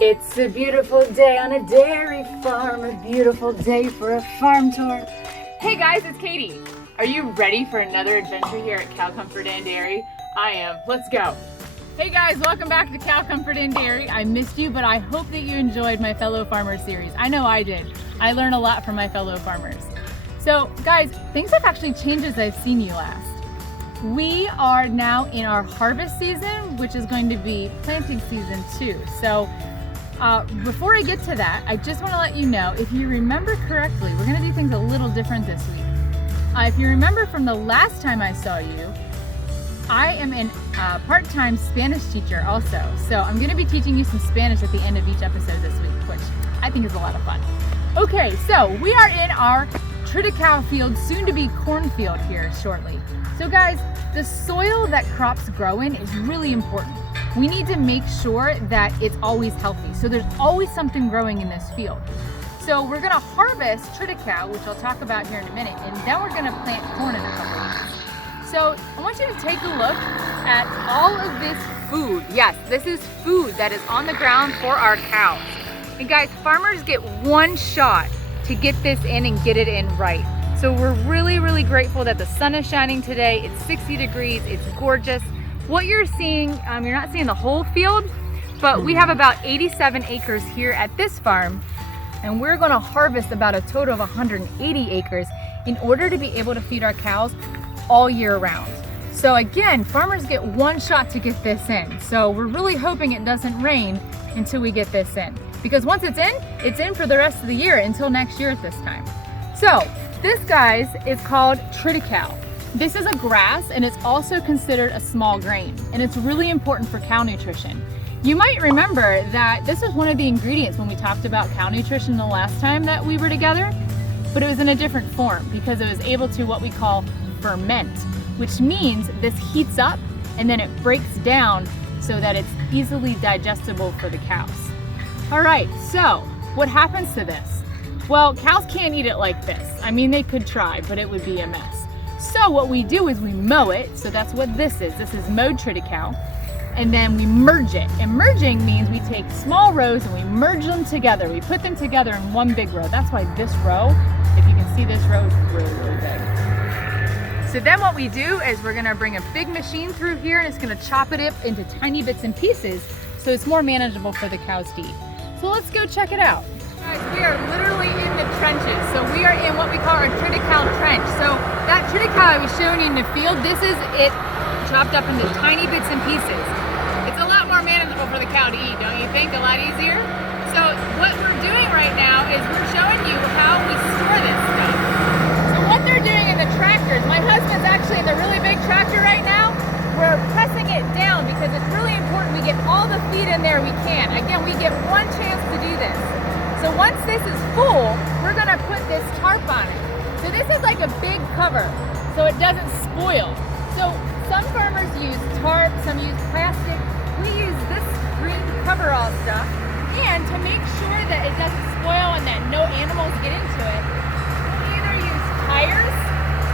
It's a beautiful day on a dairy farm, a beautiful day for a farm tour. Hey guys, it's Katie. Are you ready for another adventure here at Cow Comfort and Dairy? I am. Let's go. Hey guys, welcome back to Cow Comfort and Dairy. I missed you, but I hope that you enjoyed my Fellow Farmers series. I know I did. I learned a lot from my fellow farmers. So guys, things have actually changed as I've seen you last. We are now in our harvest season, which is going to be planting season too. So before I get to that, I just want to let you know, if you remember correctly, we're going to do things a little different this week. If you remember from the last time I saw you, I am a part-time Spanish teacher also. So I'm going to be teaching you some Spanish at the end of each episode this week, which I think is a lot of fun. Okay, so we are in our triticale field, soon to be cornfield here shortly. So guys, the soil that crops grow in is really important. We need to make sure that it's always healthy. So there's always something growing in this field. So we're gonna harvest triticale, which I'll talk about here in a minute, and then we're gonna plant corn in a couple of weeks. So I want you to take a look at all of this food. Yes, this is food that is on the ground for our cows. And guys, farmers get one shot to get this in and get it in right. So we're really, really grateful that the sun is shining today. It's 60 degrees, it's gorgeous. What you're seeing, you're not seeing the whole field, but we have about 87 acres here at this farm, and we're gonna harvest about a total of 180 acres in order to be able to feed our cows all year round. So again, farmers get one shot to get this in. So we're really hoping it doesn't rain until we get this in. Because once it's in for the rest of the year until next year at this time. So this, guys, is called triticale. This is a grass, and it's also considered a small grain, and it's really important for cow nutrition. You might remember that this was one of the ingredients when we talked about cow nutrition the last time that we were together, but it was in a different form because it was able to what we call ferment, which means this heats up and then it breaks down so that it's easily digestible for the cows. All right, so what happens to this? Well, cows can't eat it like this. I mean, they could try, but it would be a mess. So what we do is we mow it. So that's what this is. This is mowed triticale. And then we merge it. And merging means we take small rows and we merge them together. We put them together in one big row. That's why this row, if you can see this row, is really, really big. So then what we do is we're gonna bring a big machine through here, and it's gonna chop it up into tiny bits and pieces so it's more manageable for the cows to eat. So let's go check it out. Guys, we are literally in the trenches. So we are in what we call our triticale trench. So that triticale I was showing you in the field, this is it chopped up into tiny bits and pieces. It's a lot more manageable for the cow to eat, don't you think? A lot easier? So what we're doing right now is we're showing you how we store this stuff. So what they're doing in the tractors, my husband's actually in the really big tractor right now. We're pressing it down because it's really important we get all the feed in there we can. Again, we get one chance to do this. So once this is full, we're gonna put this tarp on it. So this is like a big cover, so it doesn't spoil. So some farmers use tarp, some use plastic. We use this green coverall stuff. And to make sure that it doesn't spoil and that no animals get into it, we'll either use tires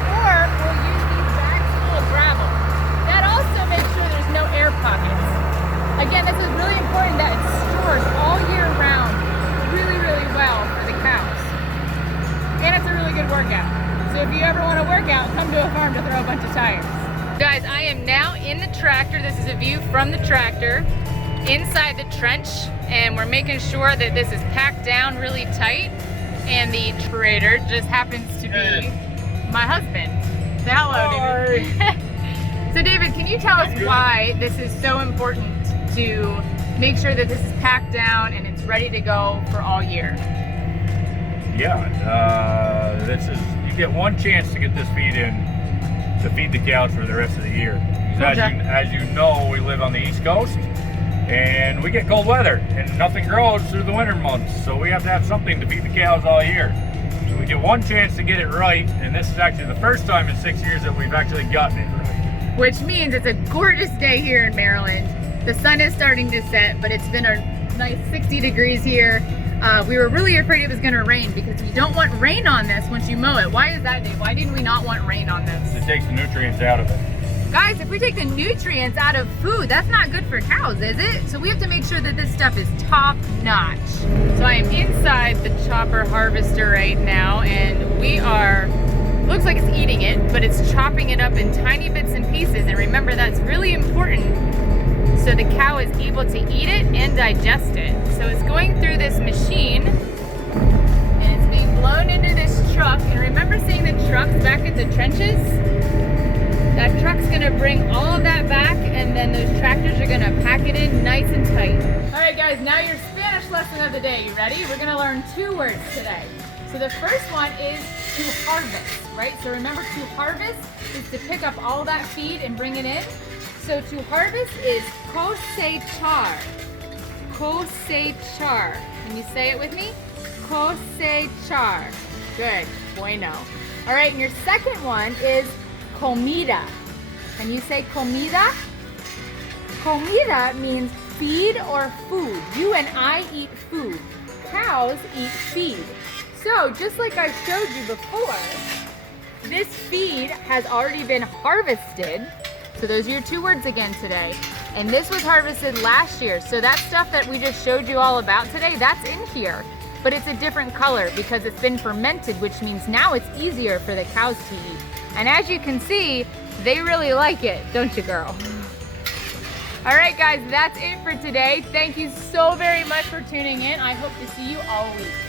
or we'll use these bags full of gravel. That also makes sure there's no air pockets. Again, this is really important that it stores all year round really, really well for the cows. And it's a really good workout. So if you ever want to work out, come to a farm to throw a bunch of tires. Guys, I am now in the tractor. This is a view from the tractor inside the trench, and we're making sure that this is packed down really tight. And the trader just happens to be my husband. Say hello, David. So David, can you tell us why this is so important to make sure that this is packed down and it's ready to go for all year? Yeah, you get one chance to get this feed in to feed the cows for the rest of the year. Because as you know, we live on the East Coast and we get cold weather and nothing grows through the winter months. So we have to have something to feed the cows all year. So we get one chance to get it right, and this is actually the first time in 6 years that we've actually gotten it right. Which means it's a gorgeous day here in Maryland. The sun is starting to set, but it's been a nice 60 degrees here. We were really afraid it was going to rain because you don't want rain on this once you mow it. Why is that, Dave? Why didn't we not want rain on this? It takes the nutrients out of it. Guys, if we take the nutrients out of food, that's not good for cows, is it? So we have to make sure that this stuff is top notch. So I am inside the chopper harvester right now, and we are, looks like it's eating it, but it's chopping it up in tiny bits and pieces. And remember, that's really important so the cow is able to eat it and digest it. So it's going through this machine, and it's being blown into this truck. And remember seeing the trucks back at the trenches? That truck's gonna bring all of that back, and then those tractors are gonna pack it in nice and tight. All right guys, now your Spanish lesson of the day. You ready? We're gonna learn 2 words today. So the first one is to harvest, right? So remember, to harvest is to pick up all that feed and bring it in. So to harvest is cosechar. Cosechar. Can you say it with me? Cosechar. Good. Bueno. All right, and your second one is comida. Can you say comida? Comida means feed or food. You and I eat food. Cows eat feed. So just like I showed you before, this feed has already been harvested. So those are your 2 words again today. And this was harvested last year. So that stuff that we just showed you all about today, that's in here. But it's a different color because it's been fermented, which means now it's easier for the cows to eat. And as you can see, they really like it, don't you, girl? All right, guys, that's it for today. Thank you so very much for tuning in. I hope to see you all week.